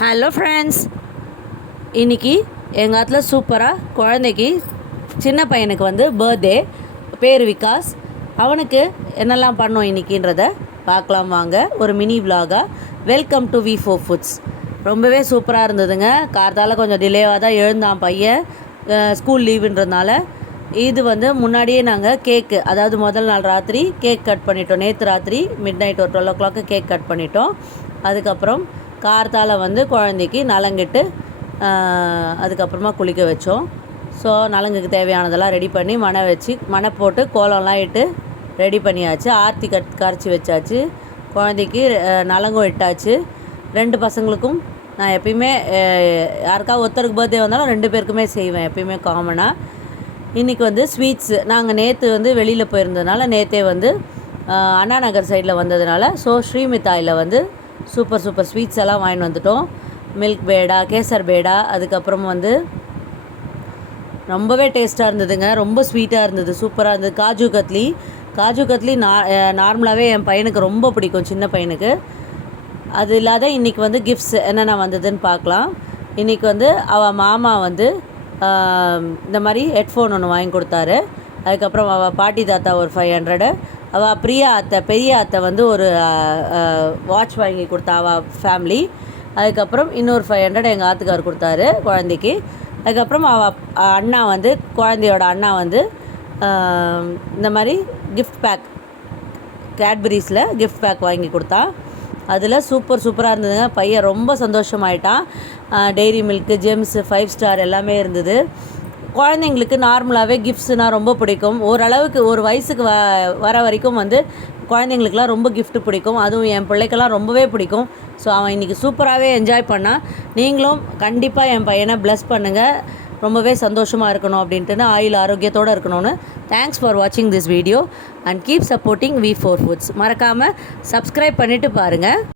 Hello friends இன்னைக்கு எங்கள் ஆத்துல சூப்பராக குழந்தைக்கு சின்ன பையனுக்கு வந்து பர்த்டே பேர் விகாஸ். அவனுக்கு என்னெல்லாம் பண்ணோம் இன்னைக்கின்றத பார்க்கலாம் வாங்க. ஒரு mini விலாகாக welcome to V four foods ரொம்பவே சூப்பராக இருந்ததுங்க. கார்த்தால கொஞ்சம் டிலேவாக தான் எழுந்தான் பையன். ஸ்கூல் லீவுன்றதுனால இது வந்து முன்னாடியே நாங்கள் கேக்கு அதாவது முதல் நாள் ராத்திரி கேக் கட் பண்ணிட்டோம். நேற்று ராத்திரி மிட் நைட் ஒரு twelve o'clock cake cut பண்ணிட்டோம். அதுக்கப்புறம் காரத்தால் வந்து குழந்தைக்கு நலங்கிட்டு அதுக்கப்புறமா குளிக்க வச்சோம். ஸோ நலங்குக்கு தேவையானதெல்லாம் ரெடி பண்ணி மனை வச்சு மனை போட்டு கோலம்லாம் இட்டு ரெடி பண்ணியாச்சு. ஆர்த்தி கட் கரைச்சி வச்சாச்சு. குழந்தைக்கு நலங்கும் இட்டாச்சு. ரெண்டு பசங்களுக்கும் நான் எப்பயுமே யாருக்காவது யாருக்கா ஒருத்தருக்கு பர்த்டே வந்தாலும் ரெண்டு பேருக்குமே செய்வேன் எப்பயுமே காமனாக இன்றைக்கி வந்து ஸ்வீட்ஸு நாங்கள் நேற்று வந்து வெளியில் போயிருந்ததுனால நேற்றே வந்து அண்ணா நகர் சைடில் வந்ததுனால ஸோ ஸ்ரீமித்தாயில் வந்து சூப்பர் சூப்பர். ஸ்வீட்ஸ் எல்லாம் வாங்கிட்டு வந்துட்டோம். மில்க் பேடா கேசர் பேடா அதுக்கப்புறம் வந்து ரொம்பவே டேஸ்ட்டாக இருந்ததுங்க. ரொம்ப ஸ்வீட்டாக இருந்தது சூப்பராக இருந்தது. காஜு கத்லி. காஜு கத்லி நா நார்மலாகவே என் பையனுக்கு ரொம்ப பிடிக்கும் சின்ன பையனுக்கு. அது இல்லாத இன்றைக்கி வந்து கிஃப்ட்ஸ் என்னென்ன வந்ததுன்னு பார்க்கலாம். இன்றைக்கி வந்து அவள் மாமா வந்து இந்த மாதிரி ஹெட்ஃபோன் ஒன்று வாங்கி கொடுத்தாரு. அதுக்கப்புறம் அவள் பாட்டி தாத்தா ஒரு ஃபைவ் ஹண்ட்ரடு அவள் பிரியா அத்தை பெரிய அத்தை வந்து ஒரு வாட்ச் வாங்கி கொடுத்தா அவள் ஃபேமிலி அதுக்கப்புறம் இன்னொரு ஃபைவ் ஹண்ட்ரட் எங்கள் ஆத்துக்கார் கொடுத்தாரு குழந்தைக்கு. அதுக்கப்புறம் அவள் அண்ணா வந்து குழந்தையோட அண்ணா வந்து இந்த மாதிரி கிஃப்ட் பேக் கேட்பரிஸில் கிஃப்ட் பேக் வாங்கி கொடுத்தா. அதில் சூப்பர் சூப்பராக இருந்ததுங்க. பையன் ரொம்ப சந்தோஷமாயிட்டான். Dairy Milk Gems Five Star எல்லாமே இருந்தது. குழந்தைங்களுக்கு நார்மலாகவே கிஃப்ட்ஸ்னால் ரொம்ப பிடிக்கும். ஓரளவுக்கு ஒரு வயசுக்கு வ வர வரைக்கும் வந்து குழந்தைங்களுக்குலாம் ரொம்ப கிஃப்ட்டு பிடிக்கும். அதுவும் என் பிள்ளைக்கெல்லாம் ரொம்பவே பிடிக்கும். ஸோ அவன் இன்றைக்கி சூப்பராகவே என்ஜாய் பண்ணான். நீங்களும் கண்டிப்பாக என் பையனை ப்ளஸ் பண்ணுங்கள் ரொம்பவே சந்தோஷமாக இருக்கணும் அப்படின்ட்டுன்னு ஆயுள் ஆரோக்கியத்தோடு இருக்கணும்னு தேங்க்ஸ் ஃபார் வாட்சிங் this video and keep supporting V four foods மறக்காமல் சப்ஸ்கிரைப் பண்ணிவிட்டு பாருங்கள்